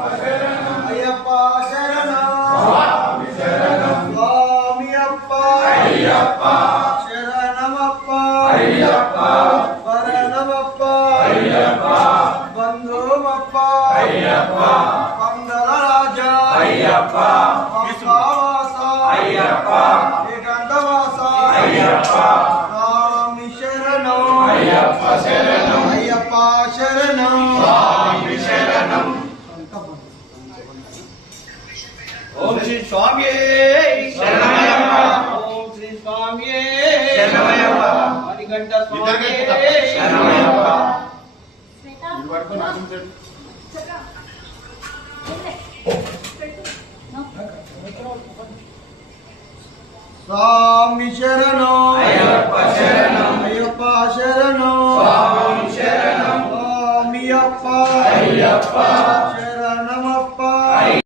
అయ్యప్ప శరణం స్వామి అప్ప అయ్యప్ప శరణమప్ప అయ్యప్ప వరణమప్ప అయ్యప్ప బంధుమప్ప అయ్యప్ప పందల రాజా అయ్యప్ప పంపావాస అయ్యప్ప ఏకాంతవాస అయ్యప్ప స్వామి శరణం అయ్యప్ప శరణం అయ్యప్ప శరణం స్వామి శరణం. ఓం శ్రీ స్వామి శరణమయ్యప్ప. ఓం శ్రీ స్వామి శరణమయ్యప్ప. మణికంఠ స్వామి శరణమయ్యప్ప. స్వామి శరణం అయ్యప్ప శరణం అయ్యప్ప శరణం స్వామి శరణం స్వామి అప్ప అయ్యప్ప